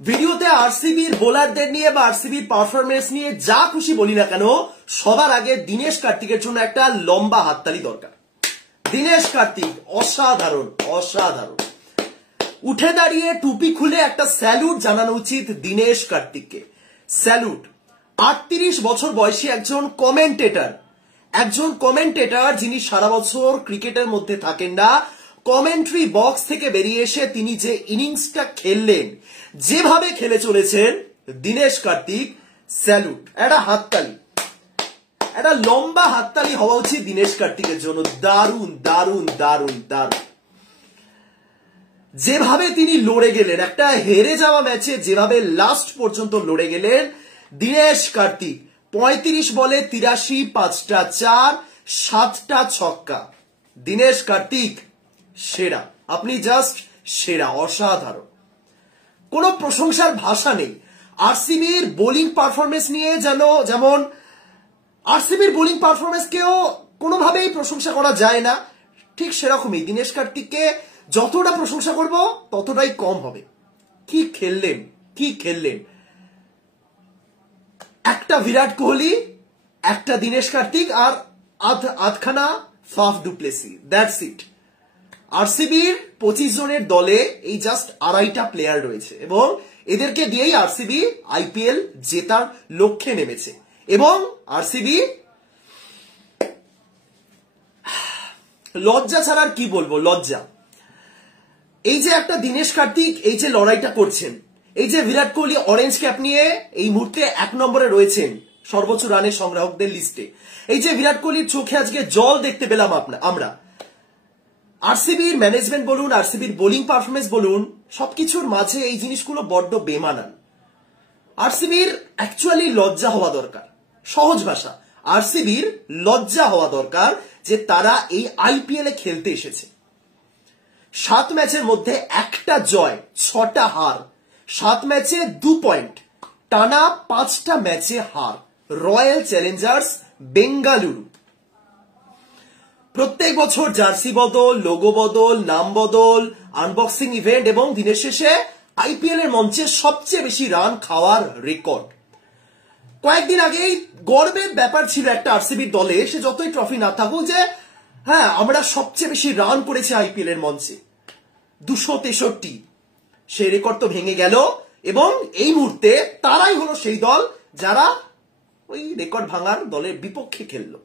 ভিডিওতে আরসিবির বোলারদের নিয়ে বা আরসিবির পারফরমেন্স নিয়ে যা খুশি বলি না কেন, সবার আগে দীনেশ কার্তিকের জন্য একটা লম্বা হাততালি দরকার। দীনেশ কার্তিক অসাধারণ অসাধারণ। উঠে দাঁড়িয়ে টুপি খুলে একটা স্যালুট জানানো উচিত দীনেশ কার্তিককে। স্যালুট। 38 বছর বয়সী একজন কমেন্টেটর যিনি সারা বছর ক্রিকেটের মধ্যে থাকেন না, কমেন্ট্রি বক্স থেকে বেরিয়ে এসে তিনি যে ইনিংসটা খেললেন, যেভাবে খেলে চলেছেন দীনেশ কার্তিক, স্যালুট। একটা হাততালি, একটা লম্বা হাততালি হওয়া উচিত দীনেশ কার্তিকের জন্য। দারুণ দারুণ দারুণ দারুণ যেভাবে তিনি লড়ে গেলেন, একটা হেরে যাওয়া ম্যাচে যেভাবে লাস্ট পর্যন্ত লড়ে গেলেন দীনেশ কার্তিক। 35 বলে 83, 5টা 4, 7টা ছক্কা। দীনেশ কার্তিক সেরা, আপনি জাস্ট সেরা, অসাধারণ। কোনো প্রশংসার ভাষা নেই। আরসিবির বোলিং পারফরমেন্স নিয়ে যেমন আরসিবির বোলিং পারফরমেন্সকেও কোনোভাবেই প্রশংসা করা যায় না, ঠিক সেরকমই দীনেশ কার্তিককে যতটা প্রশংসা করব ততটাই কম হবে। কি খেললেন। একটা বিরাট কোহলি, একটা দীনেশ কার্তিক আর আধখানা Faf du Plessis, that's it. আরসিবির 25 জনের দলে এই জাস্ট 2.5টা প্লেয়ার রয়েছে এবং এদেরকে দিয়েই আরসিবি আইপিএল জেতার লক্ষ্যে নেমেছে। এবং আরসিবি লজ্জা ছাড়া আর কি বলবো, লজ্জা। এই যে একটা দীনেশ কার্তিক এই যে লড়াইটা করছেন, এই যে বিরাট কোহলি অরেঞ্জ ক্যাপ নিয়ে এই মুহূর্তে 1 নম্বরে রয়েছেন সর্বোচ্চ রানের সংগ্রাহকদের লিস্টে, এই যে বিরাট কোহলির চোখে আজকে জল দেখতে পেলাম আমরা, আরসিবির ম্যানেজমেন্ট বলুন, আরসিবির বোলিং পারফরমেন্স বলুন, সবকিছুর মাঝে এই জিনিসগুলো বড্ড বেমানান। আরসিবির অ্যাকচুয়ালি লজ্জা হওয়া দরকার। সহজ ভাষা, আরসিবির লজ্জা হওয়া দরকার যে তারা এই আইপিএলে খেলতে এসেছে। 7 ম্যাচের মধ্যে 1টা জয়, 6টা হার, 7 ম্যাচে 2 পয়েন্ট, টানা 5টা ম্যাচে হার। Royal Challengers Bengaluru. প্রত্যেক বছর জার্সি বদল, লোগো বদল, নাম বদল, আনবক্সিং ইভেন্ট এবং দিনের শেষে আইপিএল এর মঞ্চে সবচেয়ে বেশি রান খাওয়ার রেকর্ড। কয়েকদিন আগেই গর্বের ব্যাপার ছিল একটা আরসিবির দলে, সে যতই ট্রফি না থাকুক, যে হ্যাঁ আমরা সবচেয়ে বেশি রান করেছি আইপিএল এর মঞ্চে, 263। সেই রেকর্ড তো ভেঙে গেল এবং এই মুহূর্তে তারাই হলো সেই দল যারা ওই রেকর্ড ভাঙার দলের বিপক্ষে খেললো।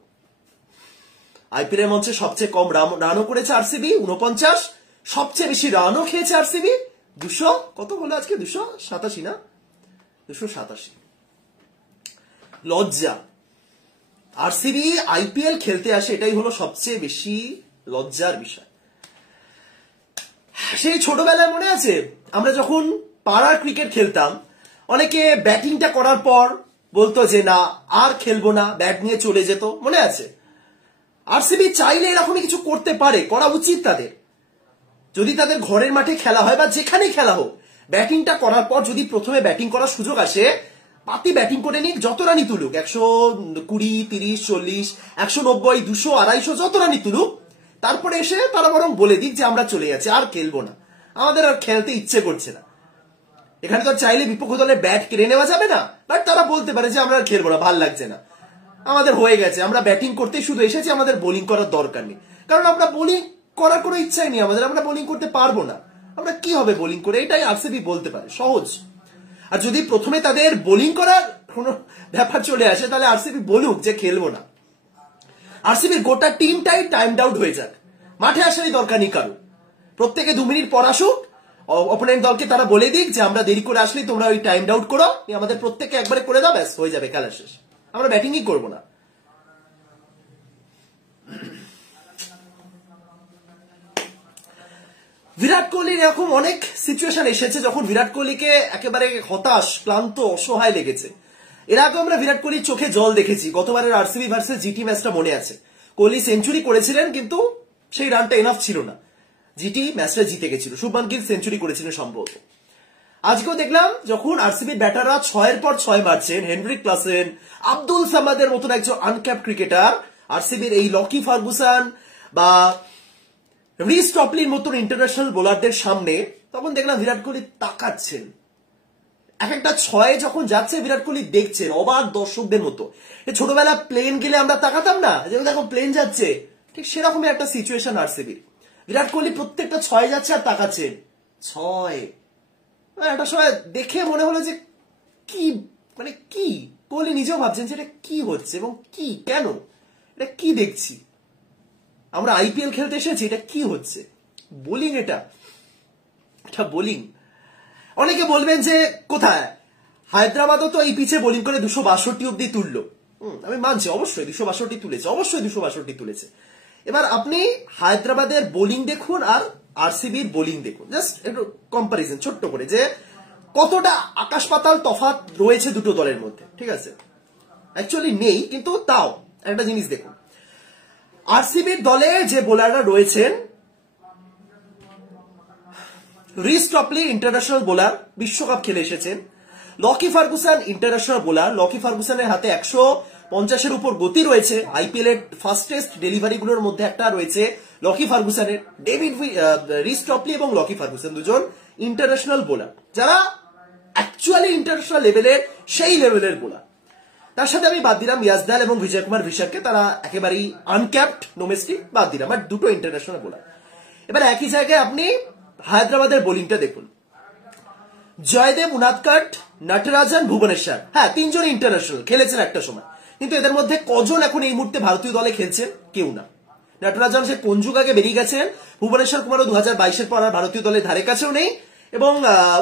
আইপিএল এর মঞ্চে সবচেয়ে কম রানও করেছে আরসিবি, 49। সবচেয়ে বেশি রানও খেয়েছে আরসিবি, 200 কত হলো আজকে, 287 না, 287। লজ্জা। আরসিবি আইপিএল খেলতে আসে, এটাই হলো সবচেয়ে বেশি লজ্জার বিষয়। সেই ছোটবেলায় মনে আছে আমরা যখন পাড়ার ক্রিকেট খেলতাম, অনেকে ব্যাটিংটা করার পর বলতো যে না আর খেলবো না, ব্যাট নিয়ে চলে যেত, মনে আছে? আরসিবি চাইলে এরকমই কিছু করতে পারে, করা উচিত তাদের। যদি তাদের ঘরের মাঠে খেলা হয় বা যেখানেই খেলা হোক, ব্যাটিংটা করার পর যদি প্রথমে ব্যাটিং করার সুযোগ আসে, পাতি ব্যাটিং করে নিক, যত রানই তুলুক, 120, 30, 40, 190, 200, 250 যত রানই তুলুক, তারপরে এসে তারা বরং বলে দিক যে আমরা চলে যাচ্ছি, আর খেলবো না, আমাদের আর খেলতে ইচ্ছে করছে না। এখানে তো চাইলে বিপক্ষ দলের ব্যাট কেড়ে নেওয়া যাবে না, বাট তারা বলতে পারে যে আমরা আর খেলবো না, ভাল লাগছে না, আমাদের হয়ে গেছে, আমরা ব্যাটিং করতে শুধু এসেছি, আমাদের বোলিং করার দরকার নেই। কারণ আমরা বোলিং করার কোনো ইচ্ছাই নেই আমাদের, আমরা বোলিং করতে পারবো না, আমরা কি হবে বোলিং করে, এটাই আরসিবি বলতে পারে, সহজ। আর যদি প্রথমে তাদের বোলিং করার কোনো ব্যাপার চলে আসে, তাহলে আরসিবি বলুক যে খেলবো না। আরসিবির গোটা টিমটাই টাইমড আউট হয়ে যাক, মাঠে আসারই দরকার নেই কারো, প্রত্যেকে 2 মিনিট পর আসুক, অপোনেন্ট দলকে তারা বলে দিক যে আমরা দেরি করে আসলে তোমরা ওই টাইমড আউট করো, আমাদের প্রত্যেককে একবারে করে দাও, ব্যাস হয়ে যাবে, খেলা শেষ, আমরা ব্যাটিংই করবো না। বিরাট কোহলির এরকম অনেক সিচুয়েশন এসেছে যখন বিরাট কোহলিকে একেবারে হতাশ, ক্লান্ত, অসহায় লেগেছে। এর আগে আমরা বিরাট কোহলির চোখে জল দেখেছি, গতবারের আরসিবি ভার্সেস জিটি ম্যাচটা মনে আছে, কোহলি সেঞ্চুরি করেছিলেন কিন্তু সেই রানটা এনাফ ছিল না, জিটি ম্যাচটা জিতে গেছিল, শুভমান গিল সেঞ্চুরি করেছিলেন সম্ভবত। আজকেও দেখলাম যখন আরসিবির ব্যাটাররা 6-এর পর 6 মারছেন, হেনরিক ক্লাসেন, আব্দুল সামাদের মতন একজন আনক্যাপ ক্রিকেটার, আরসিবির এই লকি ফার্গুসন বা রিস টপলির মতন ইন্টারন্যাশনাল বোলারদের সামনে, তখন দেখলাম বিরাট কোহলি তাকাচ্ছেন, এক একটা ছয় যখন যাচ্ছে বিরাট কোহলি দেখছেন অবাক দর্শকদের মতো। ছোটবেলা প্লেন গেলে আমরা তাকাতাম না যে দেখো প্লেন যাচ্ছে, ঠিক সেরকমই একটা সিচুয়েশন আরসিবির। বিরাট কোহলি প্রত্যেকটা ছয় যাচ্ছে আর তাকাচ্ছেন, ছয়। একটা সময় দেখে মনে হলো যে কি মানে কি, কোহলি নিজেও ভাবছেন যে এটা কি হচ্ছে এবং কি কেন, এটা কি দেখছি, আমরা আইপিএল খেলতে এসেছি, এটা কি হচ্ছে, বোলিং এটা বোলিং। অনেকে বলবেন যে কোথায়, হায়দ্রাবাদও তো এই পিচে বোলিং করে 262 অব্দি তুললো। আমি মানছি অবশ্যই 262 তুলেছে, অবশ্যই 262 তুলেছে। এবার আপনি হায়দ্রাবাদের বোলিং দেখুন আর আরসিবির বোলিং দেখুন, জাস্ট একটু কম্পারিজন ছোট্ট করে, যে কতটা আকাশ পাতাল তফাৎ রয়েছে দুটো দলের মধ্যে। ঠিক আছে, অ্যাকচুয়ালি নেই, কিন্তু তাও একটা জিনিস দেখুন, আরসিবির দলে যে বোলাররা রয়েছেন, রিস টপলি ইন্টারন্যাশনাল বোলার, বিশ্বকাপ খেলে এসেছেন। Lockie Ferguson international bowler, Lockie ফার্গুসনের হাতে 150-এর উপর গতি রয়েছে। আইপিএল এর ফাস্টেস্ট ডেলিভারি গুলোর মধ্যে একটা রয়েছে লকি ফার্গুসনের। রিস টপলি এবং লকি ফার্গুসন দুজন ইন্টারন্যাশনাল বোলার, যারা অ্যাকচুয়ালি ইন্টারন্যাশনাল লেভেলের, সেই লেভেলের বোলার। তার সাথে আমি বাদ দিলাম ইয়াজদাল এবং বিজয় কুমার ভিশাককে, তারা একেবারেই আনক্যাপড ডোমেস্টিক, বাদ দিলাম, বাট দুটো ইন্টারন্যাশনাল বোলার। এবার একই জায়গায় আপনি হায়দ্রাবাদের বোলিংটা দেখুন, জয়দেব উনাদকট, নটরাজন, ভুবনেশ্বর, হ্যাঁ তিনজন ইন্টারন্যাশনাল খেলেছেন একটা সময়, কিন্তু এদের মধ্যে কজন এখন এই মুহূর্তে ভারতীয় দলে খেলছেন? কেউ না। নটরাজন সে কোন যুগ আগে বেরিয়ে গেছেন, ভুবনেশ্বর কুমারও 2022-এর পর আর ভারতীয় দলের ধারে কাছেও নেই, এবং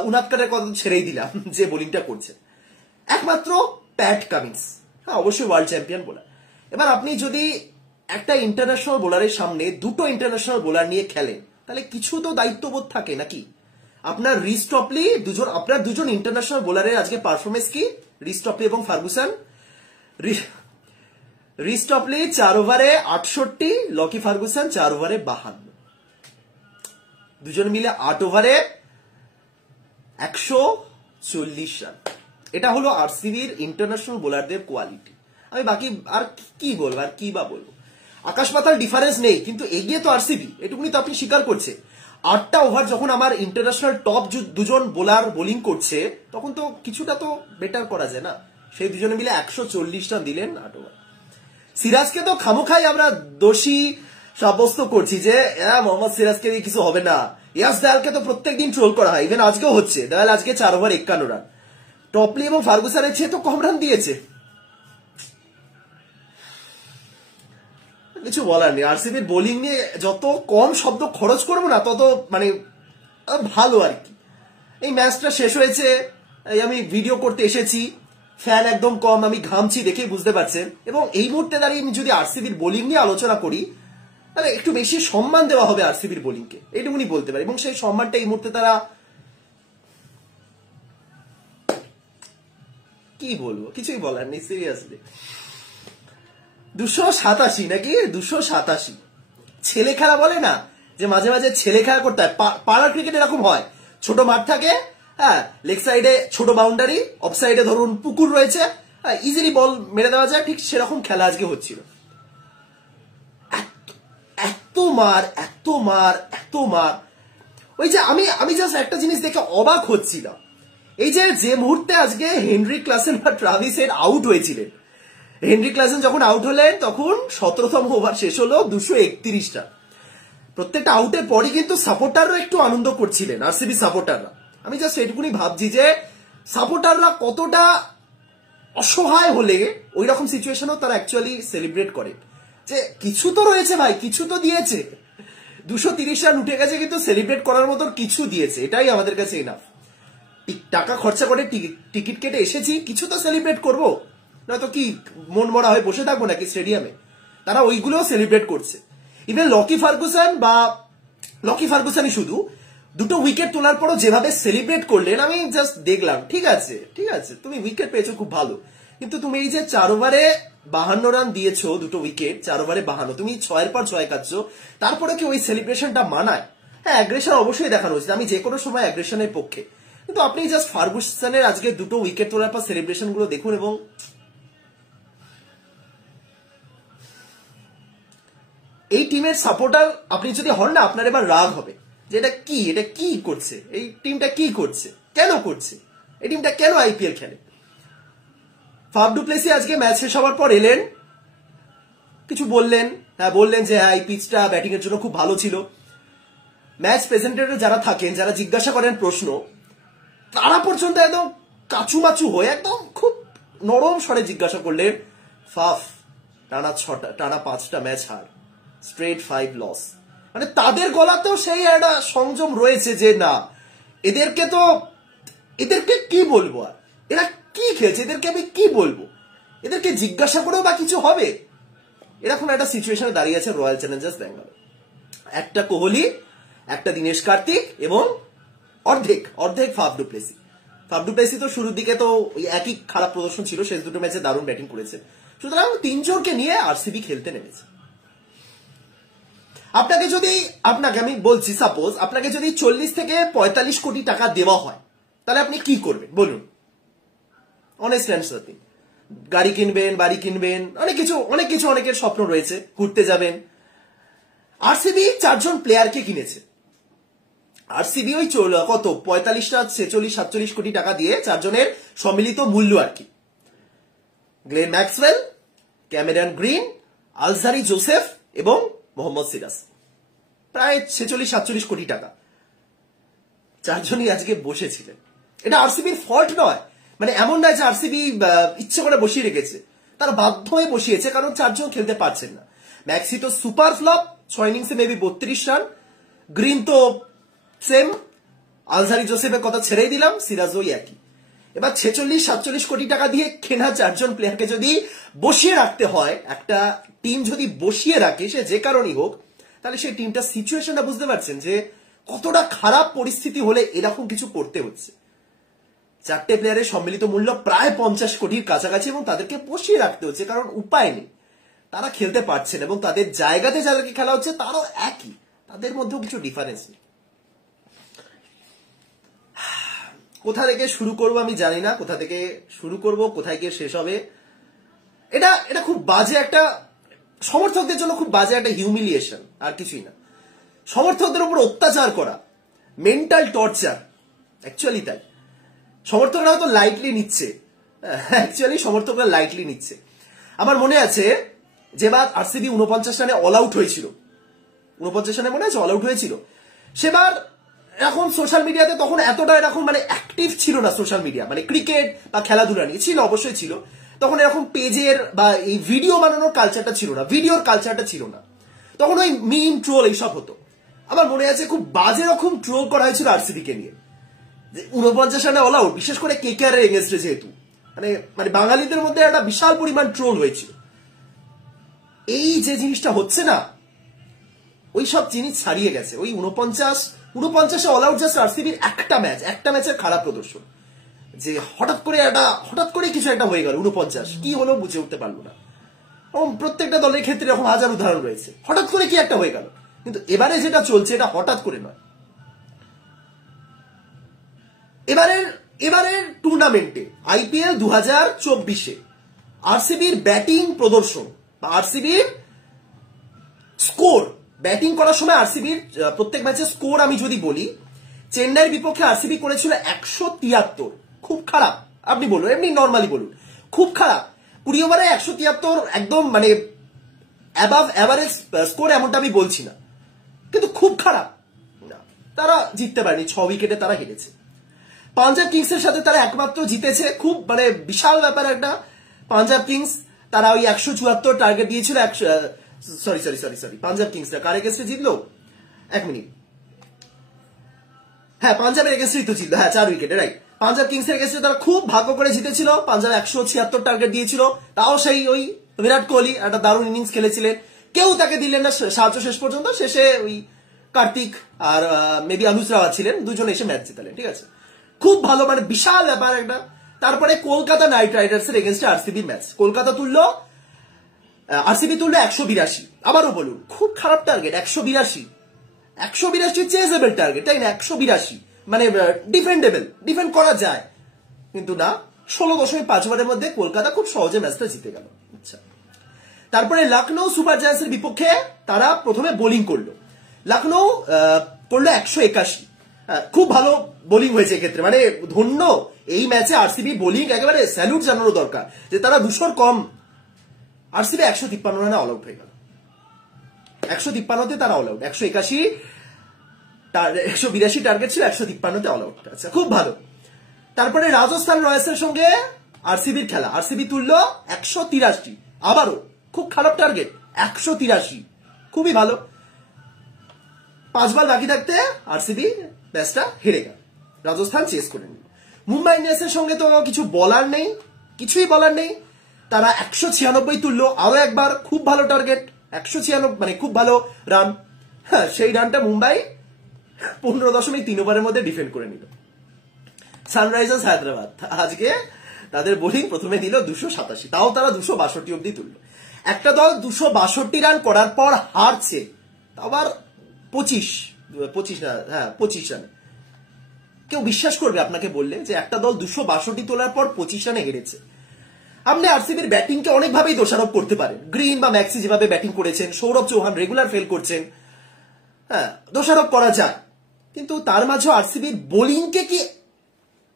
উনাদকটের কথা ছেড়েই দিলাম যে বোলিংটা করছে। একমাত্র প্যাট কামিন্স, হ্যাঁ অবশ্যই ওয়ার্ল্ড চ্যাম্পিয়ন বোলার। এবার আপনি যদি একটা ইন্টারন্যাশনাল বোলারের সামনে দুটো ইন্টারন্যাশনাল বোলার নিয়ে খেলেন, তাহলে কিছু তো দায়িত্ববোধ থাকে নাকি? আপনার রিস টপলি আপনার দুজন ইন্টারন্যাশনাল বোলারের আজকে পারফরমেন্স কি? রিস টপলি এবং ফার্গুসন, রিস টপলি 4 ওভারে 68, লকি ফার্গুসন 4 ওভারে 52, দুজন মিলে 8 ওভারে 140 রান। এটা হলো আরসিবির ইন্টারন্যাশনাল বোলারদের কোয়ালিটি। আমি বাকি আর কি বলবো, আর কি বা বলবো, আকাশ পাতাল ডিফারেন্স নেই, কিন্তু এগিয়ে তো আরসিবি, এটুকুনি তো আপনি স্বীকার করছে। 8টা ওভার যখন আমার ইন্টারন্যাশনাল টপ দুজন বোলার বোলিং করছে, তখন তো কিছুটা তো বেটার করা যায় না? সেই দুজনে মিলে 140 রান দিলেন 8 ওভার। সিরাজকে তো খামোখাই আমরা দোষী সাব্যস্ত করছি যে মোহাম্মদ সিরাজকে দিয়ে কিছু হবে না। ইয়াস দয়ালকে তো প্রত্যেকদিন ট্রোল করা হয়, ইভেন আজকেও হচ্ছে। দয়াল আজকে 4 ওভার 51 রান, টপলি এবং ফার্গুসনের চেয়ে তো কম রান দিয়েছে। কিছু বলার নেই, আরসিবির বোলিং নিয়ে যত কম শব্দ খরচ করবো না তত মানে ভালো আর কি। এই ম্যাচটা শেষ হয়েছে, আমি ভিডিও করতে এসেছি, ফ্যান একদম কম, আমি ঘামছি দেখে বুঝতে পারছেন। এবং এই মুহূর্তে দাঁড়িয়ে আমি যদি আরসিবির বোলিং নিয়ে আলোচনা করি, তাহলে একটু বেশি সম্মান দেওয়া হবে আরসিবির বোলিংকে, এইটুকুনি বলতে পারি। এবং সেই সম্মানটা এই মুহূর্তে তারা, কি বলবো, কিছুই বলার নেই সিরিয়াসলি। 287 নাকি 287, ছেলে খেলা বলে না, যে মাঝে মাঝে ছেলে খেলা করতে হয়। পাড়ার ক্রিকেট এরকম হয়, ছোট মাঠ থাকে, হ্যাঁ লেগ সাইডে ছোট বাউন্ডারি, অফ সাইডে ধরুন পুকুর রয়েছে, ইজিলি বল মেরে দেওয়া যায়, ঠিক সেরকম খেলা আজকে হচ্ছিল। এত মার এত মার এত মার, ওই যে আমি জাস্ট একটা জিনিস দেখে অবাক হচ্ছিলাম, এই যে মুহূর্তে আজকে হেনরি ক্লাসেন বা ট্রাভিস হেড আউট হয়েছিলেন, হেনরি ক্লাসেন যখন আউট হলেন তখন 17তম ওভার শেষ হলো, 231 রান। প্রত্যেকটা আউটের পরই কিন্তু সাপোর্টাররা একটু আনন্দ করছিলেন, আরসিবি সাপোর্টাররা। আমি জাস্ট এটুকুনি ভাবছি যে সাপোর্টাররা কতটা অসহায় হলে ওই রকম সিচুয়েশনও তারা অ্যাকচুয়ালি সেলিব্রেট করে, যে কিছু তো রয়েছে ভাই, কিছু তো দিয়েছে, 230 রান উঠে গেছে, কিন্তু সেলিব্রেট করার মতো কিছু দিয়েছে, এটাই আমাদের কাছে এনাফ। টাকা খরচা করে টিকিট কেটে এসেছি, কিছু তো সেলিব্রেট করবো, নয়তো কি মন মরা হয়ে বসে থাকবো নাকি স্টেডিয়ামে? তারা ওইগুলোও সেলিব্রেট করছে। ইভেন লকি ফার্গুসনই শুধু দুটো উইকেট তোলার পরও যেভাবে সেলিব্রেট করলেন, আমি জাস্ট দেখলাম, ঠিক আছে তুমি উইকেট পেয়েছো খুব ভালো, কিন্তু তুমি এই যে 4 ওভারে 52 রান দিয়েছো, দুটো উইকেট 4 ওভারে 52, তুমি 6-এর পর 6 কাটছ, তারপরে কি ওই সেলিব্রেশনটা মানায়? হ্যাঁ অ্যাগ্রেশন অবশ্যই দেখানো উচিত, আমি যে কোনো সময় অ্যাগ্রেশনের পক্ষে, কিন্তু আপনি জাস্ট ফার্গুসনের আজকে দুটো উইকেট তোলার পর সেলিব্রেশন গুলো দেখুন। এবং এই টিমের সাপোর্টার আপনি যদি হন না, আপনার এবার রাগ হবে যে এটা কি করছে, এই টিমটা কি করছে, কেন করছে, এই টিমটা কেন আইপিএল খেলে? ফাফ ডু প্লেসি আজকে ম্যাচ শেষ হওয়ার পর এলেন, কিছু বললেন, হ্যাঁ বললেন যে হ্যাঁ এই পিচটা ব্যাটিং এর জন্য খুব ভালো ছিল। ম্যাচ প্রেজেন্টেটর যারা থাকেন, যারা জিজ্ঞাসা করেন প্রশ্ন, তারা পর্যন্ত একদম কাচুমাচু হয়ে একদম খুব নরম স্বরে জিজ্ঞাসা করলেন, ফাফ টানা 5টা ম্যাচ হার, স্ট্রেট 5 লস। মানে তাদের গলাতেও সেই একটা সংযম রয়েছে যে না, এদেরকে কি বলবো, আর এরা কি খেলছে, এদেরকে আমি কি বলবো, এদেরকে জিজ্ঞাসা করেও বা কিছু হবে? এরকম একটা সিচুয়েশনে দাঁড়িয়ে আছে রয়্যাল চ্যালেঞ্জার্স ব্যাঙ্গালোর। একটা কোহলি, একটা দীনেশ কার্তিক এবং অর্ধেক Faf du Plessis. Faf du Plessis তো শুরুর দিকে তো ওই একই খারাপ প্রদর্শন ছিল, শেষ দুটো ম্যাচে দারুণ ব্যাটিং করেছে। সুতরাং 3 জনকে নিয়ে আরসিবি খেলতে নেমেছে। আপনাকে আমি বলছি, সাপোজ আপনাকে যদি 40 থেকে 45 কোটি টাকা দেওয়া হয়, তাহলে আপনি কি করবেন বলুন? অনেস্ট অ্যান্সার দিন। গাড়ি কিনবেন, বাড়ি কিনবেন, অনেক কিছু অনেকের স্বপ্ন রয়েছে, ঘুরতে যাবেন। আরসিবি 4 জন প্লেয়ারকে কিনেছে। আরসিবি ওই কত 45-46-47 কোটি টাকা দিয়ে 4 জনের সম্মিলিত মূল্য আর কি। Glenn Maxwell, Cameron green, Alzarri Joseph এবং মোহাম্মদ সিরাজ, প্রায় 46-47 কোটি টাকা। 4 জনই আজকে বসেছিলেন। এটা আরসিবির ফল্ট নয়, মানে এমন নয় যে আরসিবি ইচ্ছে করে বসিয়ে রেখেছে, তারা বাধ্য হয়ে বসিয়েছে, কারণ 4 জন খেলতে পারছেন না। ম্যাক্সি তো সুপার ফ্লপ, 6 ইনিংসে মেবি 32 রান। গ্রিন তো সেম, আলজারি জোসেফের কথা ছেড়েই দিলাম, সিরাজ ওই একই। এবার 46-47 কোটি টাকা দিয়ে কেনা 4 জন প্লেয়ারকে যদি বসিয়ে রাখতে হয়, একটা টিম যদি বসিয়ে রাখে, সে যে কারণেই হোক, তাহলে সেই টিমটা সিচুয়েশনটা বুঝতে পারছেন যে কতটা খারাপ পরিস্থিতি হলে এরকম কিছু করতে হচ্ছে। 4টে প্লেয়ারের সম্মিলিত মূল্য প্রায় 50 কোটির কাছাকাছি, এবং তাদেরকে বসিয়ে রাখতে হচ্ছে কারণ উপায় নেই, তারা খেলতে পারছেন। এবং তাদের জায়গাতে যাদেরকে খেলা হচ্ছে তারাও একই, তাদের মধ্যেও কিছু ডিফারেন্স নেই। কোথা থেকে শুরু করবো আমি জানি না, কোথা থেকে শুরু করব, কোথায় গিয়ে শেষ হবে। এটা খুব বাজে একটা, সমর্থকদের জন্য খুব বাজে একটা হিউমিলিয়েশন, আর কিছুই না। সমর্থকদের উপর অত্যাচার করা, মেন্টাল টর্চার, অ্যাকচুয়ালি তাই। সমর্থকরা হয়তো লাইটলি নিচ্ছে, সমর্থকরা লাইটলি নিচ্ছে। আমার মনে আছে যেবার আরসিবি 49 রানে অল আউট হয়েছিল, 49 রানে মনে আছে অল আউট হয়েছিল, সেবার এখন সোশ্যাল মিডিয়াতে তখন এতটা এরকম মানে অ্যাক্টিভ ছিল না সোশ্যাল মিডিয়া, মানে ক্রিকেট বা খেলাধুলা নিয়ে ছিল, অবশ্যই ছিল। তখন এরকম পেজের বা এই ভিডিও বানানোর কালচারটা ছিল না, ভিডিওর কালচারটা ছিল না। তখন ওই মিম ট্রোল এইসব হতো। আমার মনে আছে খুব বাজে রকম ট্রোল করা হয়েছিল আরসিবি কে নিয়ে, যে 49 রানে অল আউট, বিশেষ করে কেকেআর এর এগেইনস্টে, যেহেতু মানে বাঙালিদের মধ্যে একটা বিশাল পরিমাণ ট্রোল হয়েছিল। এই যে জিনিসটা হচ্ছে না, ওই সব জিনিস ছাড়িয়ে গেছে। ওই 49 অল আউট জাস্ট আরসিবির একটা ম্যাচের খারাপ প্রদর্শন, যে হঠাৎ করে কিছু একটা হয়ে গেল। 49 কি হলো বুঝে উঠতে পারলো না। এবং প্রত্যেকটা দলের ক্ষেত্রে এরকম হাজার উদাহরণ রয়েছে, হঠাৎ করে কি একটা হয়ে গেল। কিন্তু এবারে যেটা চলছে, এটা হঠাৎ করে নয়। এবারের টুর্নামেন্টে আইপিএল 2024-এ আরসিবির ব্যাটিং প্রদর্শন বা আরসিবির স্কোর, ব্যাটিং করার সময় আরসিবির প্রত্যেক ম্যাচের স্কোর আমি যদি বলি, চেন্নাইয়ের বিপক্ষে আরসিবি করেছিল 173, খুব খারাপ। আপনি বলুন, এমনি নর্মালি বলুন, খুব খারাপ। 20 ওভারে 173 একদম মানে অ্যাবাভ অ্যাভারেজ স্কোর, এমনটা আমি বলছি না, কিন্তু খুব খারাপ না। তারা জিততে পারেনি, 6 উইকেটে তারা হেরেছে। পাঞ্জাব কিংসের সাথে তারা একমাত্র জিতেছে, খুব মানে বিশাল ব্যাপার একটা। পাঞ্জাব কিংস তারা ওই 174 টার্গেট দিয়েছিল, সরি পাঞ্জাব কিংসরা কার এগেইনস্টে জিতলো, 1 মিনিট, হ্যাঁ পাঞ্জাবের এগেইনস্টেই তো জিতলো, হ্যাঁ 4 উইকেটে, রাইট। পাঞ্জাব কিংসের এগেইনস্টে তারা খুব ভাগ্য করে জিতেছিল। পাঞ্জাব 176 টার্গেট দিয়েছিল, তাও সেই ওই বিরাট কোহলি একটা দারুণ ইনিংস খেলেছিলেন, কেউ তাকে দিলেন না সাহায্য শেষ পর্যন্ত। শেষে ওই কার্তিক আর মেবি আনুজ রাওয়াত ছিলেন, দুজন এসে ম্যাচ জিতালেন, ঠিক আছে, খুব ভালো, মানে বিশাল ব্যাপার একটা। তারপরে কলকাতা নাইট রাইডার্সের এগেইনস্টে আরসিবি ম্যাচ, আরসিবি তুললো 182। আবারও বলুন, খুব খারাপ টার্গেট 182 চেজেবল টার্গেট, তাই না? 182 মানে ডিফেন্ড করা যায়, কিন্তু না, 16.5 ওভারের মধ্যে কলকাতা খুব সহজে ম্যাচটা জিতে গেল। আচ্ছা, তারপরে লখনৌ সুপার জায়ান্টসের বিপক্ষে তারা প্রথমে বোলিং করলো। লখনৌ করলো 181, খুব ভালো বোলিং হয়েছে এক্ষেত্রে, মানে ধন্য এই ম্যাচে আরসিবি বোলিং একেবারে স্যালুট জানানো দরকার যে তারা 200 কম, আরসিবি 153 রানে অল আউট হয়ে গেল। 153তে তারা অল আউট, 182 টার্গেট ছিল, 153তে অল আউট। আচ্ছা, খুব ভালো। তারপরে রাজস্থান রয়্যালসের সঙ্গে আরসিবির খেলা, আরসিবি তুললো 183, আবারও খুব খারাপ টার্গেট 183, খুবই ভালো। 5 বল বাকি থাকতে আরসিবি ম্যাচটা হেরে গেল, রাজস্থান চেস করে নিল। মুম্বাই ইন্ডিয়ান্সের সঙ্গে তো কিছু বলার নেই, কিছুই বলার নেই। তারা 196 তুললো, আরো একবার খুব ভালো টার্গেট, 196 মানে খুব ভালো রান। হ্যাঁ, সেই রানটা মুম্বাই 15.3 ওভারের মধ্যে ডিফেন্ড করে নিল। সানরাইজার্স হায়দ্রাবাদ আজকে তাদের বোলিং প্রথমে দিল 287, তাও তারা 262 অব্দি তুললো। একটা দল 262 রান করার পর হারছে, আবার 25 রানে। কেউ বিশ্বাস করবে আপনাকে বললে যে একটা দল 262 তোলার পর 25 রানে হেরেছে? আপনি আরসিবির ব্যাটিংকে অনেকভাবেই দোষারোপ করতে পারেন, গ্রিন বা ম্যাক্সি যেভাবে ব্যাটিং করেছেন, সৌরভ চৌহান রেগুলার ফেল করছেন, হ্যাঁ দোষারোপ করা যায়। কিন্তু তার মাঝে আরসিবির বোলিংকে কি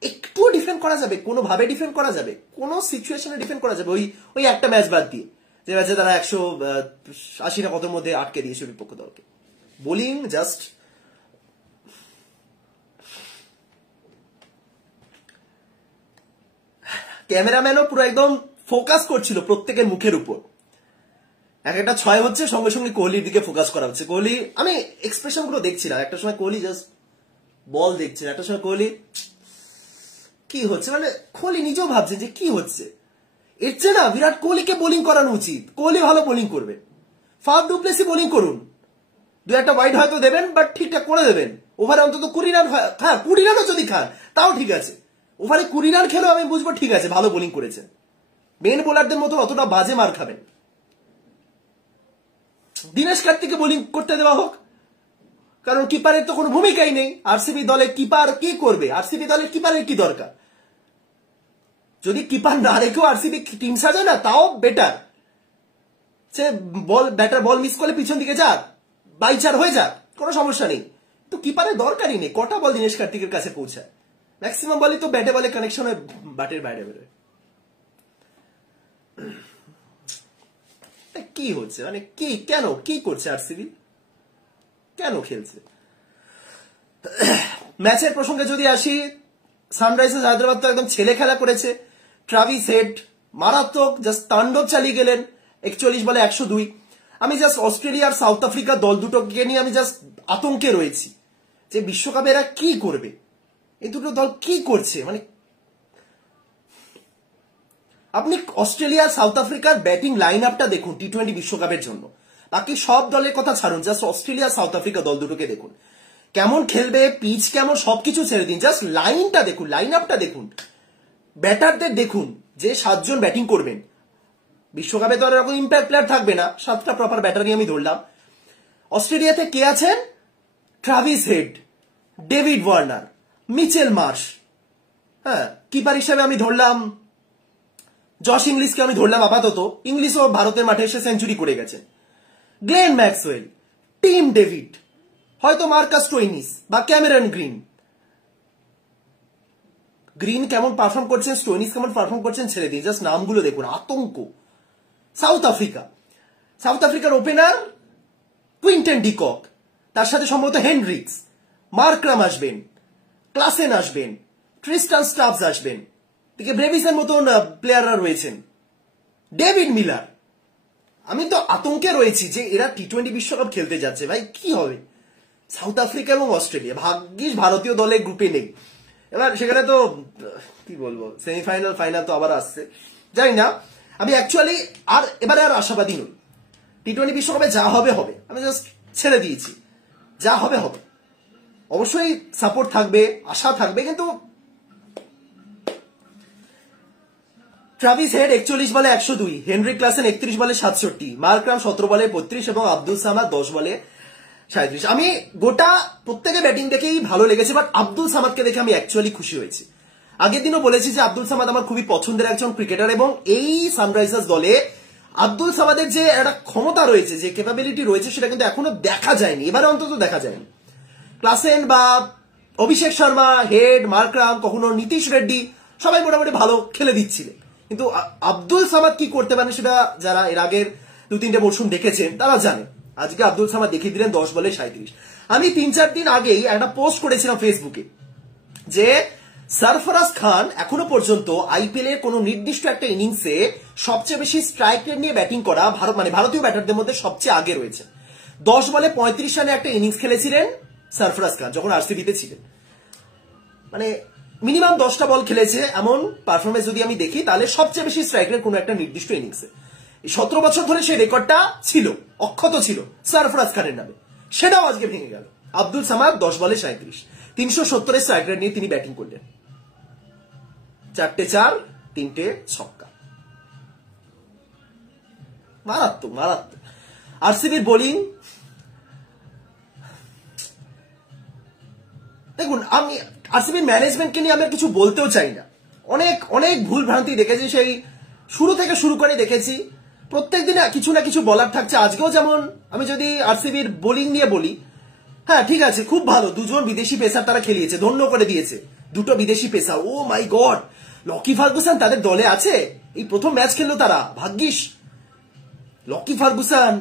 একটু ডিফেন্ড করা যাবে? কোনোভাবে ডিফেন্ড করা যাবে? কোন সিচুয়েশনে ডিফেন্ড করা যাবে? ওই একটা ম্যাচ বাদ দিয়ে, যে ম্যাচে তারা 180 না কতর মধ্যে আটকে দিয়েছে বিপক্ষ দলকে। বোলিং জাস্ট ক্যামেরাম্যানও পুরো একদম ফোকাস করছিল প্রত্যেকের মুখের উপর। একটা 6 হচ্ছে, সঙ্গে সঙ্গে কোহলির দিকে ফোকাস করা হচ্ছে। কোহলি, আমি এক্সপ্রেশন গুলো দেখছিলাম, একটা সময় কোহলি জাস্ট বল দেখছেন, একটা সময় কোহলি কি হচ্ছে, মানে কোহলি নিজেও ভাবছেন যে কি হচ্ছে। এর চেয়ে না বিরাট কোহলিকে বোলিং করানো উচিত, কোহলি ভালো বোলিং করবে। ফাফ ডু প্লেসি বোলিং করুন, 2-1 ওয়াইড হয়তো দেবেন, বাট ঠিকঠাক করে দেবেন। ওভারে অন্তত 20 রান, হ্যাঁ 20 রানও যদি খান তাও ঠিক আছে। ওভারে 20 রান খেলেও আমি বুঝবো ঠিক আছে, ভালো বোলিং করেছেন। মেন বোলারদের মতো অতটা বাজে মার খাবেন। দীনেশ কার্তিককে বোলিং করতে দেওয়া হোক, কারণ কিপারের তো কোনো ভূমিকাই নেই। আরসিবি দলে কিপার কি করবে? আরসিবি দলের কিপারের কি দরকার? যদি কিপার না রেখেও আরসিবি টিম সাজায় না, তাও বেটার। সে ব্যাটার বল মিস করলে পিছন দিকে যাক, বাইচার হয়ে যাক, কোনো সমস্যা নেই। তো কিপারের দরকারই নেই। কটা বল দীনেশ কার্তিকের কাছে পৌঁছায়? ম্যাক্সিমাম বলই তো ব্যাটে বলে কানেকশন হয়, বাটের বাইরে বেরোয়। কি হচ্ছে, মানে কি, কেন, কি করছে আরসিবি, কেন খেলছে? ম্যাচের প্রসঙ্গে যদি আসি, সানরাইজার্স হায়দ্রাবাদ তো একদম ছেলে খেলা করেছে। ট্রাভিস হেড মারাত্মক জাস্ট তাণ্ডব চালিয়ে গেলেন, 41 বলে 102। আমি জাস্ট অস্ট্রেলিয়া আর সাউথ আফ্রিকা দল দুটোকে নিয়ে আমি জাস্ট আতঙ্কে রয়েছি যে বিশ্বকাপে এরা কি করবে, এই দুটো দল কি করছে। মানে আপনি অস্ট্রেলিয়া সাউথ আফ্রিকার ব্যাটিং লাইন আপটা দেখুন টি-20 বিশ্বকাপের জন্য, বাকি সব দলের কথা ছাড়ুন, জাস্ট অস্ট্রেলিয়া সাউথ আফ্রিকা দল দুটোকে দেখুন কেমন খেলবে, পিচ কেমন, সবকিছু ছেড়ে দিন, জাস্ট লাইনটা দেখুন, লাইন আপটা দেখুন, ব্যাটারদের দেখুন যে 7 জন ব্যাটিং করবেন। বিশ্বকাপে তো আর এরকম ইম্প্যাক্ট প্লেয়ার থাকবে না, 7টা প্রপার ব্যাটার নিয়ে আমি ধরলাম। অস্ট্রেলিয়াতে কে আছেন? Travis head, David Warner, Mitchell Marsh, হ্যাঁ কিপার হিসেবে আমি ধরলাম জশ ইংলিশকে, আমি ধরলাম আপাতত। ইংলিশও ভারতের মাঠে এসে সেঞ্চুরি করে গেছেন। গ্লেন ম্যাক্সওয়েল, টিম ডেভিড, হয়তো মার্কাস স্টোইনিস বা ক্যামেরন গ্রিন। গ্রিন কেমন পারফর্ম করছেন, স্টোইনিস কেমন পারফর্ম করছেন ছেড়ে দিন, জাস্ট নামগুলো দেখুন, আতঙ্ক। সাউথ আফ্রিকার ওপেনার কুইন্টন ডিকক, তার সাথে সম্ভবত হেনড্রিক্স, মার্করাম আসবেন, ক্লাসেন আসবেন, ট্রিস্টান স্টাবস আসবেন, দিকে ব্রেভিসের মতন প্লেয়াররা রয়েছেন, ডেভিড মিলার। আমি তো আতঙ্কে রয়েছি যে এরা টি-20 বিশ্বকাপ খেলতে যাচ্ছে, ভাই কি হবে? সাউথ আফ্রিকা এবং অস্ট্রেলিয়া, ভাগ্যিস ভারতীয় দলের গ্রুপে নেই। এবার সেখানে তো কি বলবো, সেমিফাইনাল ফাইনাল তো আবার আসছে, জানি না। আমি অ্যাকচুয়ালি এবারে আর আশাবাদী নই। টি-20 বিশ্বকাপে যা হবে হবে, আমি জাস্ট ছেড়ে দিয়েছি, যা হবে হবে। অবশ্যই সাপোর্ট থাকবে, আশা থাকবে, কিন্তু ট্রাভিস হেড 41 বলে 102, হেনরি ক্লাসেন 31 বলে 67, মার্করাম 17 বলে 35 এবং আব্দুল সামাদ 10 বলে 37। আমি গোটা প্রত্যেকে ব্যাটিং দেখেই ভালো লেগেছে, বাট আব্দুল সামাদকে দেখে আমি অ্যাকচুয়ালি খুশি হয়েছি। আগের দিনও বলেছি যে আব্দুল সামাদ আমার খুবই পছন্দের একজন ক্রিকেটার, এবং এই সানরাইজার্স দলে আব্দুল সামাদের যে একটা ক্ষমতা রয়েছে, যে ক্যাপাবিলিটি রয়েছে, সেটা কিন্তু এখনো দেখা যায়নি, এবারে অন্তত দেখা যায়নি। ক্লাসেন বা অভিষেক শর্মা, হেড, মার্করাম, কখনো নীতিশ রেড্ডি সবাই মোটামুটি ভালো খেলে দিচ্ছিলেন, কিন্তু আব্দুল সামাদ কি করতে পারেন সেটা যারা এর আগের 2-3টে মরশুম দেখেছেন তারা জানে। আজকে আব্দুল সামাদ দেখিয়ে দিলেন 10 বলে 37। আমি 3-4 দিন আগেই একটা পোস্ট করেছিলাম ফেসবুকে যে সরফরাজ খান এখনো পর্যন্ত আইপিএল এর কোন নির্দিষ্ট একটা ইনিংসে সবচেয়ে বেশি স্ট্রাইক রেট নিয়ে ব্যাটিং করা ভারতীয় ব্যাটারদের মধ্যে সবচেয়ে আগে রয়েছে। 10 বলে 35 রানে একটা ইনিংস খেলেছিলেন সরফরাজ খান যখন আরসিবিতে ছিলেন। মানে মিনিমাম 10টা বল খেলেছে এমন পারফরমেন্স যদি আমি দেখি তাহলে সবচেয়ে বেশি স্ট্রাইক রেট কোনো একটা নির্দিষ্ট ইনিংসে। 17 বছর ধরে সেই রেকর্ডটা ছিল, অক্ষত ছিল সরফরাজ খানের নামে, সেটাও আজকে ভেঙে গেল। আব্দুল সামাদ 10 বলে 37, 370 স্ট্রাইক রেট নিয়ে তিনি ব্যাটিং করলেন, 4টে 4, 3টে ছক্কা। মারাত্মক মারাত্মক। আরসিবির বোলিং দেখুন, আমি আরসিবির ম্যানেজমেন্টকে নিয়ে আমি কিছু বলতেও চাই না। অনেক অনেক ভুল ভ্রান্তি দেখেছি, সেই শুরু থেকে শুরু করে দেখেছি। প্রত্যেক দিনে কিছু না কিছু বলার থাকছে। আজকেও যেমন আমি যদি আরসিবির বোলিং নিয়ে বলি, হ্যাঁ ঠিক আছে, খুব ভালো, 2জন বিদেশি পেসার তারা খেলিয়েছে, ধন্য করে দিয়েছে 2টো বিদেশি পেসার। ও মাই গড, লকি ফার্গুসন তাদের দলে আছে, এই প্রথম ম্যাচ খেললো তারা, ভাগ্যিস। লকি ফার্গুসন,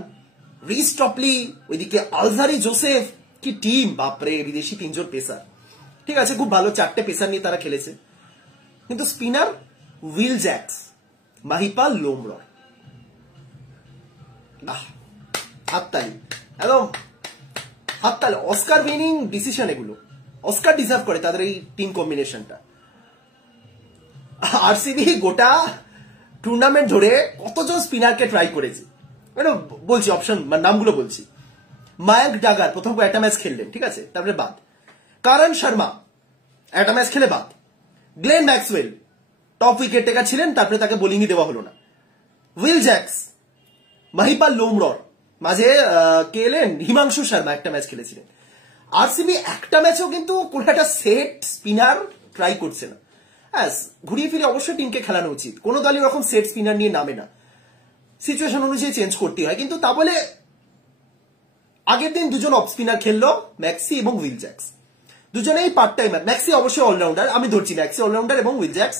রিস টপলি, ওইদিকে আলজারি জোসেফ, কি টিম, বাপরে, বিদেশি 3জন পেসার। ঠিক আছে, খুব ভালো, 4টে পেসার নিয়ে তারা খেলেছে। কিন্তু স্পিনার উইল জ্যাক্স, মাহিপাল লোমরর, হাততালি, একদম হাততালি। অস্কার উইনিং ডিসিশন এগুলো, অস্কার ডিজার্ভ করে তাদের এই টিম কম্বিনেশনটা। আরসিবি গোটা টুর্নামেন্ট ধরে কতজন স্পিনারকে ট্রাই করেছে, মানে বলছি অপশন নামগুলো বলছি। মায়াঙ্ক ডাগার প্রথম একটা ম্যাচ খেললেন, ঠিক আছে, তারপরে বাদ। করণ শর্মা একটা ম্যাচ খেলে বাদ। Glenn Maxwell top wicket taker ছিলেন, তারপরে তাকে বোলিংই দেওয়া হলো না। উইল জ্যাক্স, মাহিপাল লোমরর, মাঝে কে এলেন, হিমাংশু শর্মা একটা ম্যাচ খেলেছিলেন। আরসিবি একটা ম্যাচেও কিন্তু কোন একটা সেট স্পিনার ট্রাই করছে না। হ্যাঁ, ঘুরিয়ে ফিরে অবশ্যই টিমকে খেলানো উচিত, কোনো দলই এরকম সেট স্পিনার নিয়ে নামে না, সিচুয়েশন অনুযায়ী চেঞ্জ করতে হয়। কিন্তু তা বলে আগের দিন 2জন অফ স্পিনার খেললো, ম্যাক্সি এবং উইল জ্যাক্স, দুজনেই পার্ট টাইমার। ম্যাক্সি অবশ্যই অলরাউন্ডার, আমি ধরছি ম্যাক্সি অলরাউন্ডার এবং উইল জ্যাক্স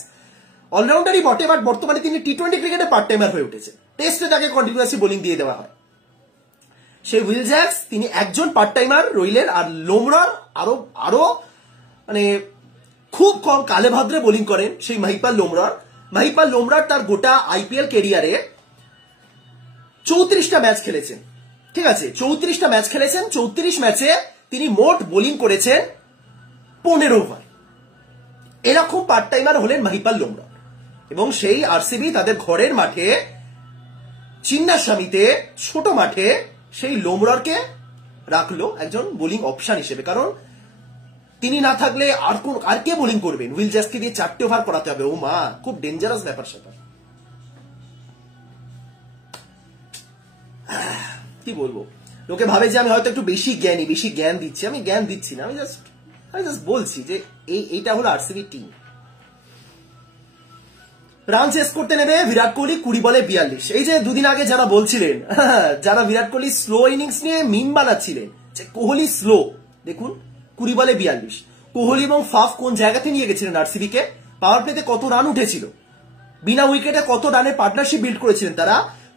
অলরাউন্ডারই বটে, বাট বর্তমানে তিনি টি-20 ক্রিকেটে পার্ট টাইমার হয়ে উঠেছে, টেস্টে তাকে কন্টিনিউয়াসলি বোলিং দিয়ে দেওয়া হয়। সেই উইল জ্যাক্স তিনি একজন পার্ট টাইমার রইলেন, আর লোমরর আরো মানে খুব কম কালে ভাদ্রে বোলিং করেন সেই মাহিপাল লোমরর। মাহিপাল লোমরর তার গোটা আইপিএল ক্যারিয়ারে 34টা ম্যাচ খেলেছেন, ঠিক আছে, 34টা ম্যাচ খেলেছেন। 34 ম্যাচে তিনি মোট বোলিং করেছেন 15 ওভার। এরকম পার্ট টাইমার হলেন মাহিপাল লোমরর, এবং সেই আরসিবি তাদের ঘরের মাঠে চিন্নাস্বামীতে ছোট মাঠে সেই লোমররকে রাখলো একজন বোলিং অপশন হিসেবে, কারণ তিনি না থাকলে আর কে বোলিং করবেন? উইল জ্যাক্সকে দিয়ে 4টে ওভার করাতে হবে, ও মা, খুব ডেঞ্জারাস ব্যাপার সেটা। কি বলবো, লোকে ভাবে যে আমি হয়তো একটু বেশি জ্ঞান দিচ্ছি। আমি জ্ঞান দিচ্ছি না, আমি জাস্ট বলছি যে এইটা হলো আরসিবি টিম। রান চেস করতে নেবে বিরাট কোহলি 20 বলে 42। এই যে দুদিন আগে যারা বলছিলেন, যারা বিরাট কোহলি স্লো ইনিংস নিয়ে মিম বানাচ্ছিলেন যে কোহলি স্লো, দেখুন 20 বলে 42। কোহলি এবং ফাফ কোন জায়গাতে নিয়ে গেছিলেন আরসিবি কে? পাওয়ার প্লেতে কত রান উঠেছিল, বিনা উইকেটে কত রানের পার্টনারশিপ বিল্ড করেছিলেন তারা।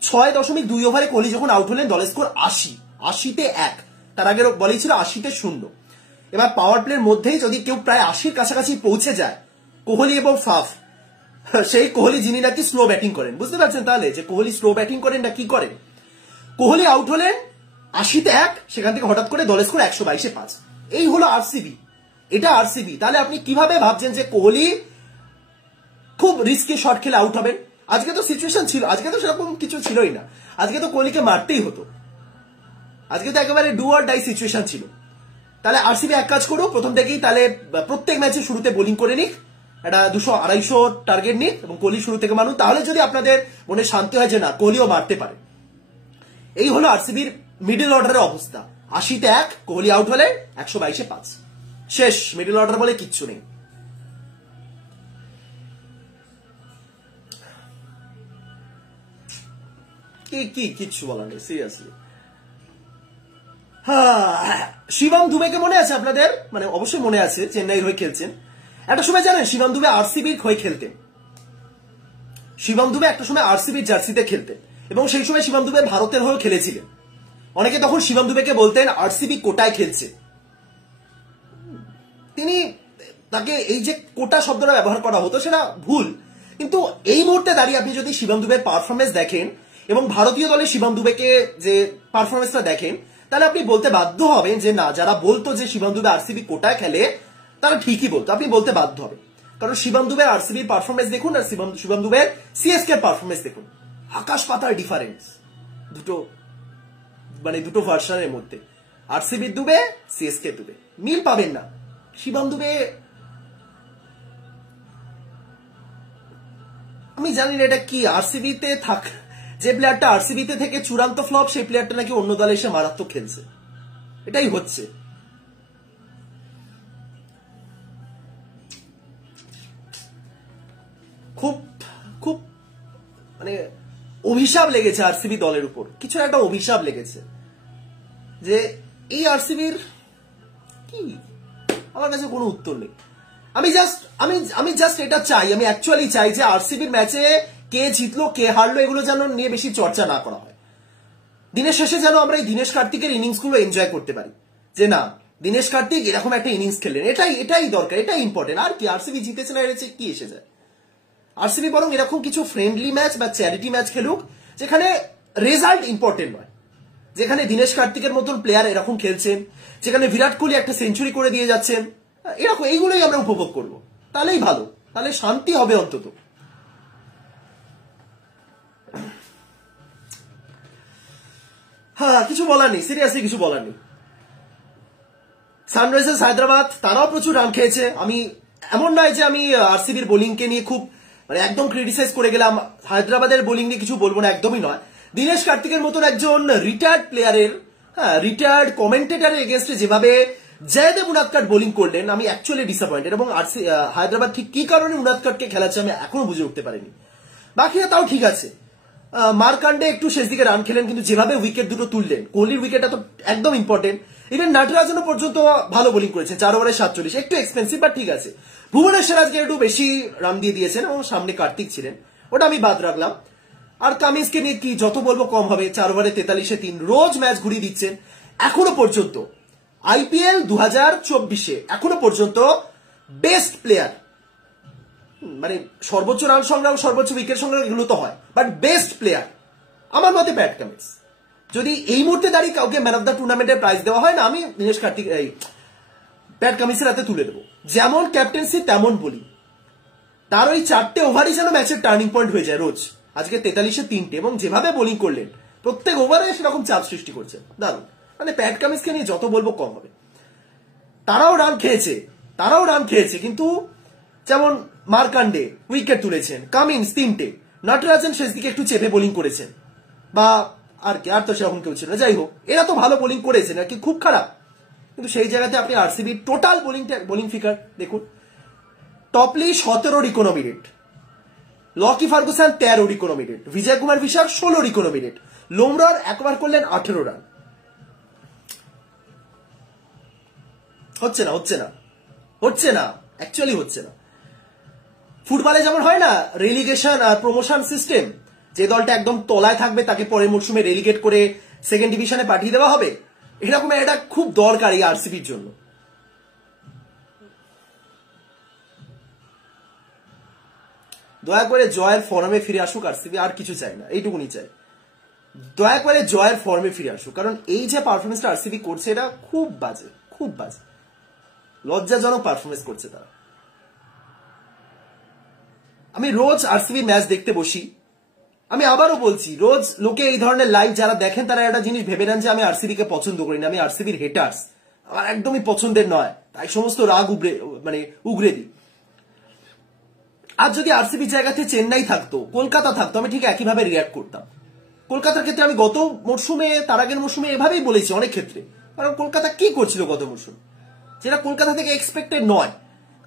6.2 ওভারে কোহলি যখন আউট হলেন দলের স্কোর 80তে 1, তার আগের বলেই ছিল 80তে 0। এবার পাওয়ার প্লের মধ্যেই যদি কেউ প্রায় 80-র কাছাকাছি পৌঁছে যায়, কোহলি এবং ফাফ, সেই কোহলি যিনি নাকি স্লো ব্যাটিং করেন, বুঝতে পারছেন তাহলে যে কোহলি স্লো ব্যাটিং করেন না কি করেন। কোহলি আউট হলেন 80তে 1, সেখান থেকে হঠাৎ করে দলের স্কোর 122-এ 5। এই হলো আরসিবি, এটা আরসিবি। তাহলে আপনি কিভাবে ভাবছেন যে কোহলি খুব রিস্কি শট খেলে আউট হবেন? আজকে তো সিচুয়েশন ছিল, আজকে তো সেরকম কিছু ছিলই না, আজকে তো কোহলিকে মারতেই হতো, আজকে তো একেবারে ডু অর ডাই সিচুয়েশন ছিল। তাহলে আরসিবি এক কাজ করুক, প্রথম থেকেই তাহলে প্রত্যেক ম্যাচে শুরুতে বোলিং করে নিক, একটা 200-250 টার্গেট নিক এবং কোহলি শুরু থেকে মানুন, তাহলে যদি আপনাদের মনে শান্তি হয় যে না কোহলিও মারতে পারে। এই হলো আরসিবির মিডল অর্ডারের অবস্থা। 80তে 1, কোহলি আউট হলে 122-এ 5, শেষ। মিডল অর্ডার বলে কিচ্ছু নেই। কিচ্ছু বলার নেই, সিরিয়াসলি। শিবম দুবেকে মনে আছে আপনাদের? মানে অবশ্যই মনে আছে, চেন্নাইয়ের হয়ে খেলছেন। একটা সময় জানেন শিবম দুবে আরসিবির হয়ে খেলতেন। শিবম দুবে একটা সময় আরসিবির জার্সিতে খেলতেন এবং সেই সময় শিবম দুবে ভারতের হয়েও খেলেছিলেন। অনেকে তখন শিবম দুবেকে বলতেন আরসিবি কোটায় খেলছে। তিনি তাকে এই যে কোটা শব্দটা ব্যবহার করা হতো সেটা ভুল, কিন্তু এই মুহূর্তে দাঁড়িয়ে আপনি যদি শিবম দুবের পারফরমেন্স দেখেন এবং ভারতীয় দলে শিবম দুবেকে যে পারফরমেন্সটা দেখেন, তাহলে আপনি বলতে বাধ্য হবেন যে না, যারা বলতো যে শিবম দুবে আরসিবি কোটায় খেলে তারা ঠিকই বলতো। আপনি বলতে বাধ্য হবেন, কারণ শিবম দুবের আরসিবির পারফরমেন্স দেখুন আর শিবম দুবের সিএসকে পারফরমেন্স দেখুন, আকাশ পাতার ডিফারেন্স দুটো, মানে দুটো ভার্সনের মধ্যে। আরসিবির দুবে, সিএসকে দুবে, মিল পাবেন না। শিবম দুবে, আমি জানি না এটা কি, আরসিবিতে থাক, যে প্লেয়ারটা আরসিবিতে থেকে চূড়ান্ত ফ্লপ, সেই প্লেয়ারটা নাকি অন্য দলে এসে মারাত্মক খেলছে। এটাই হচ্ছে। খুব খুব মানে অভিশাপ লেগেছে আরসিবি দলের উপর, কিছু একটা অভিশাপ লেগেছে যে এই আরসিবির কি, আমার কাছে কোনো উত্তর নেই। আমি জাস্ট এটা চাই, আমি অ্যাকচুয়ালি চাই যে আরসিবির ম্যাচে কে জিতলো কে হারলো এগুলো যেন নিয়ে বেশি চর্চা না করা হয়। দিনের শেষে যেন আমরা এই দীনেশ কার্তিকের ইনিংস গুলো এনজয় করতে পারি, যে না দীনেশ কার্তিক এরকম একটা ইনিংস খেললেন, এটাই দরকার, এটাই ইম্পর্টেন্ট। আর কি আরসিবি জিতেছে না হেরেছে কি এসে যায়? আরসিবি বরং এরকম কিছু ফ্রেন্ডলি ম্যাচ বা চ্যারিটি ম্যাচ খেলুক যেখানে রেজাল্ট ইম্পর্টেন্ট নয়, যেখানে দীনেশ কার্তিকের মতন প্লেয়ার এরকম খেলছেন, যেখানে বিরাট কোহলি একটা সেঞ্চুরি করে দিয়ে যাচ্ছেন, এরকম এইগুলোই আমরা উপভোগ করব, তাহলেই ভালো, তাহলে শান্তি হবে অন্তত। কিছু বলার নেই, সিরিয়াসলি কিছু বলার নেই। সানরাইজার্স হায়দ্রাবাদ তারাও প্রচুর রান খেয়েছে। আমি এমন নয় যে আমি আরসিবির বোলিংকে নিয়ে খুব মানে একদম ক্রিটিসাইজ করে গেলাম, হায়দ্রাবাদের বোলিং নিয়ে কিছু বলবো না, একদমই নয়। দীনেশ কার্তিকের মতন একজন রিটায়ার্ড প্লেয়ারের, রিটায়ার্ড কমেন্টেটারের এগেনস্টে যেভাবে জয়দেব উনাদকাট বোলিং করলেন, আমি অ্যাকচুয়ালি ডিসঅ্যাপয়েন্টেড। এবং হায়দ্রাবাদ ঠিক কি কারণে উনাদকাটকে খেলাচ্ছে আমি এখনো বুঝে উঠতে পারিনি। বাকিরা তাও ঠিক আছে, মার্কান্ডে একটু শেষ দিকে রান খেলেন, কিন্তু যেভাবে উইকেট দুটো তুললেন, কোহলির উইকেটটা তো একদম ইম্পর্টেন্ট। ইভেন নাটরাজনও পর্যন্ত ভালো বোলিং করেছে, 4 ওভারে 47, একটু এক্সপেন্সিভ বাট ঠিক আছে। ভুবনেশ্বর আজকে একটু বেশি রান দিয়ে দিয়েছেন এবং সামনে কার্তিক ছিলেন, ওটা আমি বাদ রাখলাম। আর কামিন্সকে নিয়ে কি যত বলবো কম হবে, 4 ওভারে 43-এ 3, রোজ ম্যাচ ঘুরিয়ে দিচ্ছেন। এখনো পর্যন্ত আইপিএল 2024-এ এখনো পর্যন্ত বেস্ট প্লেয়ার, মানে সর্বোচ্চ রান সংগ্রহ, সর্বোচ্চ উইকেট সংগ্রহ এগুলো তো হয়, বাট বেস্ট প্লেয়ার আমার মতে প্যাট কামিন্স। যদি এই মুহূর্তে দাঁড়িয়ে কাউকে ম্যান অফ দ্য টুর্নামেন্টের প্রাইজ দেওয়া হয় না, আমি দীনেশ কার্তিক প্যাট কামিন্সের হাতে তুলে দেবো। যেমন ক্যাপ্টেন্সি তেমন বলি, তার ওই 4টে ওভারই যেন ম্যাচের টার্নিং পয়েন্ট হয়ে যায় রোজ। আজকে 43-এ 3টে, এবং যেভাবে বোলিং করলেন প্রত্যেক ওভারে সেরকম চাপ সৃষ্টি করছে, দারুণ। মানে প্যাট কামিন্সকে নিয়ে যত বলবো কম হবে। তারাও রান খেয়েছে, কিন্তু যেমন মার্কান্ডে উইকেট তুলেছেন, কামিন্স 3টে, নটরাজন শেষ দিকে একটু চেপে বোলিং করেছেন, বা আর কি, আর তো সেরকম কেউ ছিল না। যাই হোক, এরা তো ভালো বোলিং করেছেন, আর কি খুব খারাপ। কিন্তু সেই জায়গাতে আপনি আরসিবি টোটাল বোলিং ফিগার দেখুন, Topley 17 economy rate, Lockie Ferguson 13 economy rate, Vijay Kumar বিশাল 16 ইকোনমি রেট, লোমরার একবার করলেন 18 রান। হচ্ছে না, অ্যাকচুয়ালি হচ্ছে না। ফুটবলে যেমন হয় না রেলিগেশন আর প্রমোশন সিস্টেম, যে দলটা একদম তলায় থাকবে তাকে পরের মরশুমে রেলিগেট করে সেকেন্ড ডিভিশনে পাঠিয়ে দেওয়া হবে, এরকম এটা খুব দরকারি আরসিবির জন্য। দয়া করে জয়ের ফর্মে ফিরে আসুক আরসিবি, আর কিছু চাই না, এইটুকুনি চাই। দয়া করে জয়ের ফর্মে ফিরে আসুক, কারণ এই যে পারফরমেন্সটা আরসিবি করছে এটা খুব বাজে, লজ্জাজনক পারফরমেন্স করছে তারা। আমি রোজ আরসিবি ম্যাচ দেখতে বসি, আমি আবারও বলছি, রোজ লোকে এই ধরনের লাইভ যারা দেখেন তারা একটা জিনিস ভেবে নেন যে আমি আরসিবিকে পছন্দ করি না, আমি আরসিবির হেটার্স, আমার একদমই পছন্দের নয়, তাই সমস্ত রাগ উগরে দিই। আর যদি আরসিবির জায়গাতে চেন্নাই থাকতো, কলকাতা থাকতো, আমি ঠিক একইভাবে রিয়াক্ট করতাম। কলকাতার ক্ষেত্রে আমি গত মরশুমে, তার আগের মরশুমে এভাবেই বলেছি অনেক ক্ষেত্রে, কারণ কলকাতা কি করছিল গত মরশুম, যেটা কলকাতা থেকে এক্সপেক্টেড নয়।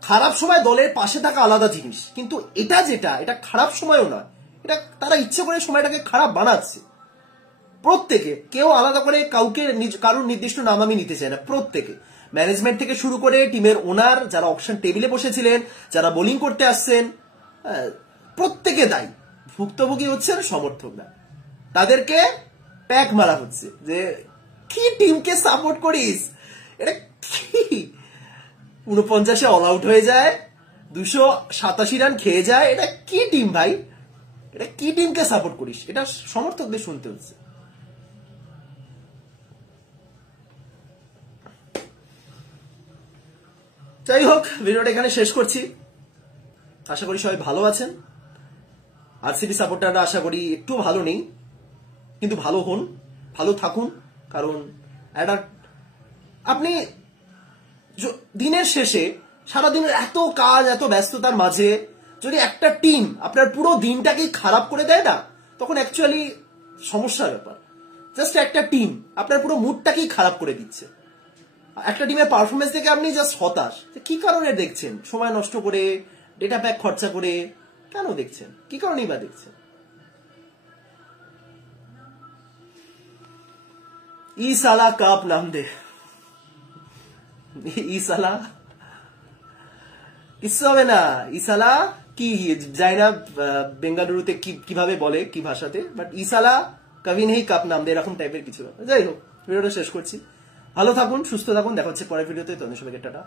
খারাপ সময় দলের পাশে থাকা আলাদা জিনিস, কিন্তু এটা খারাপ সময়ও নয়, এটা তারা ইচ্ছে করে সময়টাকে খারাপ বানাচ্ছে। প্রত্যেকে, কেউ আলাদা করে কাউকে কারোর নির্দিষ্ট নাম আমি নিতে চাই না, প্রত্যেকে ম্যানেজমেন্ট থেকে শুরু করে টিমের ওনার, যারা অকশন টেবিলে বসেছিলেন, যারা বোলিং করতে আসছেন, প্রত্যেকে দায়ী। ভুক্তভোগী হচ্ছেন সমর্থকরা, তাদেরকে প্যাক মারা হচ্ছে যে কি টিমকে সাপোর্ট করিস, এটা কি 49-এ অল আউট হয়ে যায়, 287 রান খেয়ে যায়, এটা কি টিম ভাই, এটা কি টিমকে সাপোর্ট করিস, এটা সমর্থকদের শুনতে হচ্ছে। যাই হোক, ভিডিওটা এখানে শেষ করছি। আশা করি সবাই ভালো আছেন। আরসিবি সাপোর্টাররা আশা করি একটু ভালো নেই, কিন্তু ভালো হন, ভালো থাকুন। কারণ একটা আপনি দিনের শেষে সারাদিনের এত কাজ, এত ব্যস্ততার মাঝে যদি একটা টিম আপনার পুরো দিনটাকে খারাপ করে দেয় না, তখন অ্যাকচুয়ালি সমস্যার ব্যাপার। জাস্ট একটা টিম আপনার পুরো মুডটাকেই খারাপ করে দিচ্ছে। একটা টিমের পারফরমেন্স থেকে আপনি জাস্ট হতাশ, কি কারণে দেখছেন? সময় নষ্ট করে, ডেটা প্যাক খরচা করে কেন দেখছেন? কি কারণেই বা দেখছেন? ই সালা কাপ নাম দে, ই সালা কিচ্ছু হবে না। ইসালা কি যায় না বেঙ্গালুরুতে কিভাবে বলে, কি ভাষাতে, বাট ইসালা কবি নেই কাপ নাম দে, এরকম টাইপের কিছু। যাই হোক, ভিডিওটা শেষ করছি। ভালো থাকুন, সুস্থ থাকুন, দেখা হচ্ছে পরের ভিডিওতে। তখন সবাইকে টাটা।